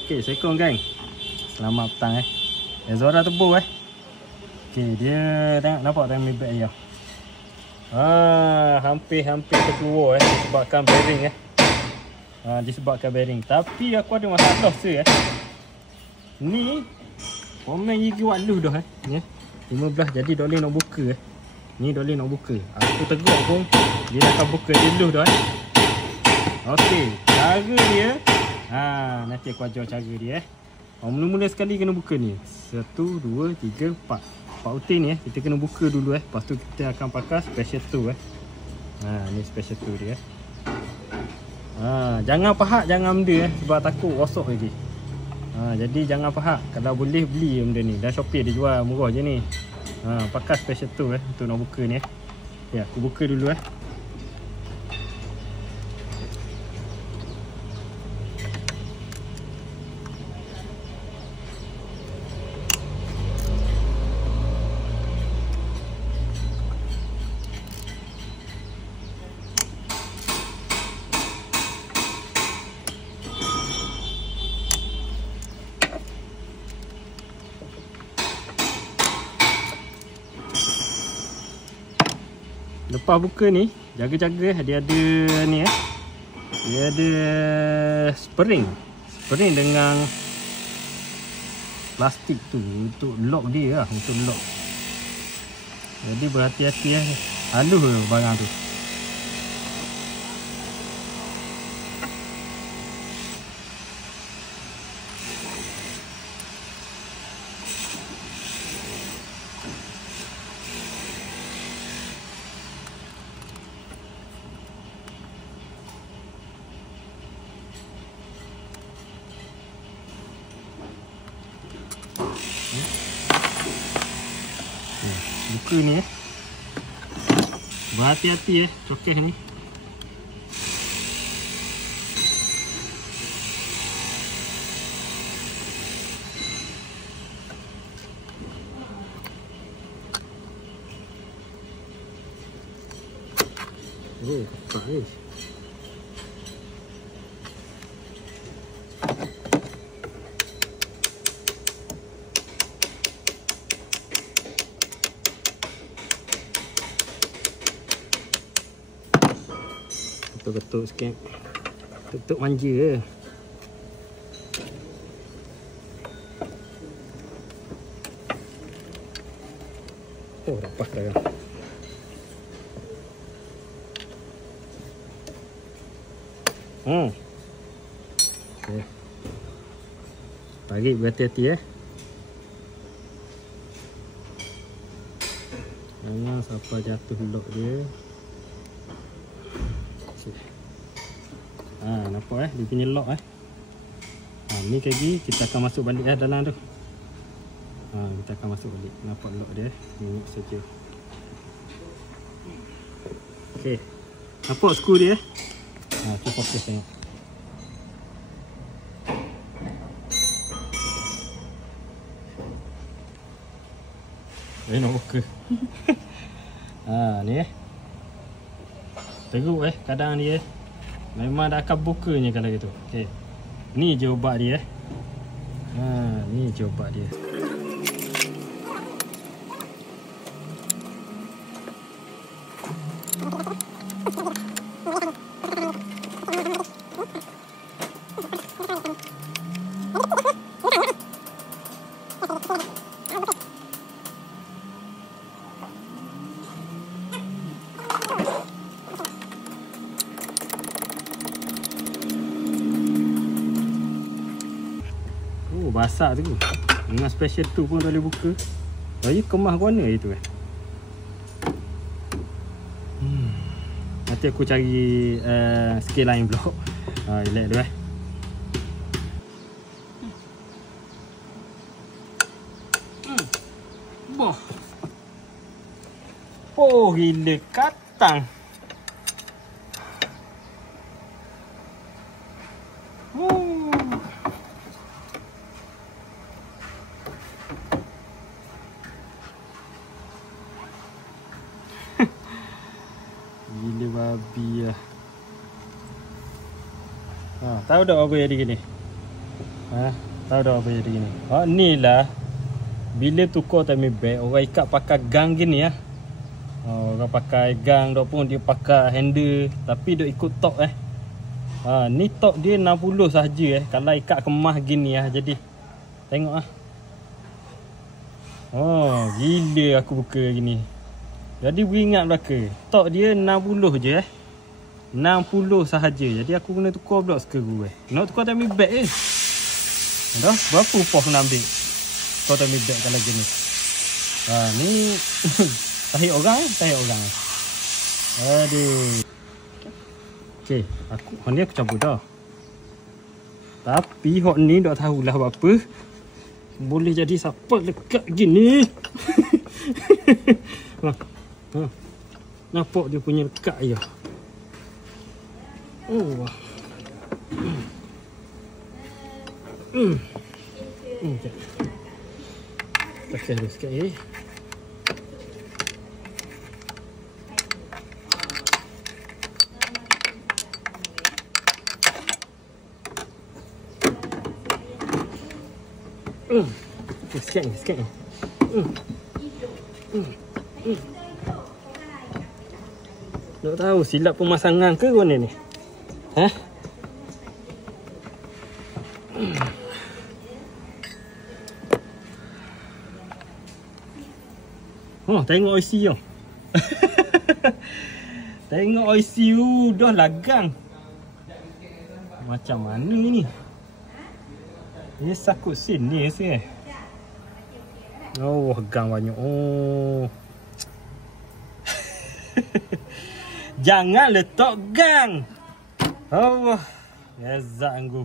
Okey, Assalamualaikum geng. Selamat petang Zora tebur Okey, dia tengok nampak tak ambil bag ayah. Hampir terkeluar disebabkan bearing disebabkan bearing. Tapi aku ada masalah ni komen gigi walu dah ni 15 jadi dolly nak buka Ni dolly nak buka. Aku tegur pun dia akan buka dulu dah Okey, cara dia nanti aku ajar cara dia mula-mula sekali kena buka ni 1, 2, 3, 4 utin ni kita kena buka dulu lepas tu kita akan pakai special tool ni special tool dia jangan pahat, jangan benda sebab takut rosak lagi. Jadi jangan pahat, kalau boleh beli benda ni. Dah Shopee dia jual murah je ni. Pakai special tool untuk nak buka ni Ya, aku buka dulu Lepas buka ni, jaga-jaga dia ada ni dia ada spring dengan plastik tu untuk lock dia untuk lock. Jadi berhati-hati halus barang tu. Buka ni berhati-hati cokeh ni. Bagus. Ketuk sikit. Ketuk manja rapat dah Okay. Tarik berhati-hati jangan sampai jatuh lock dia. Nampak dia punya lock ni lagi kita akan masuk balik dalam tu. Kita akan masuk balik. Nampak lock dia ni saja. Okey, nampak skru dia tu fokus tengok. Nak buka ni teruk kadang dia memang dah akan bukanya kalau gitu. Okey, ni je ubat dia ni je ubat dia. Basah tu dengan special tu pun boleh buka. Lagi kemas warna itu nanti aku cari scale lain pula. Relax dulu gila katang. Gila babi Tahu tak apa jadi gini? Tahu dah apa jadi gini. Ni lah bila tukar timing belt, orang ikat pakai gang gini ya. Orang pakai gang dok pun dia pakai handle tapi dok ikut tok ni tok dia 60 sahaja kalau ikat kemas gini jadi tengok gila aku buka gini. Jadi beringat belaka. Tok dia 60 je 60 sahaja. Jadi aku kena tukar pula sekeru Nak tukar timing belt dah berapa upah nak ambil tukar timing belt kalau gini. Ni tahi orang Aduh. Okey, hak ni aku cabut dah. Tapi hak ni tak tahulah apa. Boleh jadi siapa lekat gini. Nampak dia punya lekat je. Pakai dulu sikit sikit ni. Tak tahu silap pemasangan ke mana ni? Tengok IC tu. Tengok IC dah lagang. Macam mana ni? Dia sakut sini sih. Gang banyak. Jangan letak gang. Yazak anggu.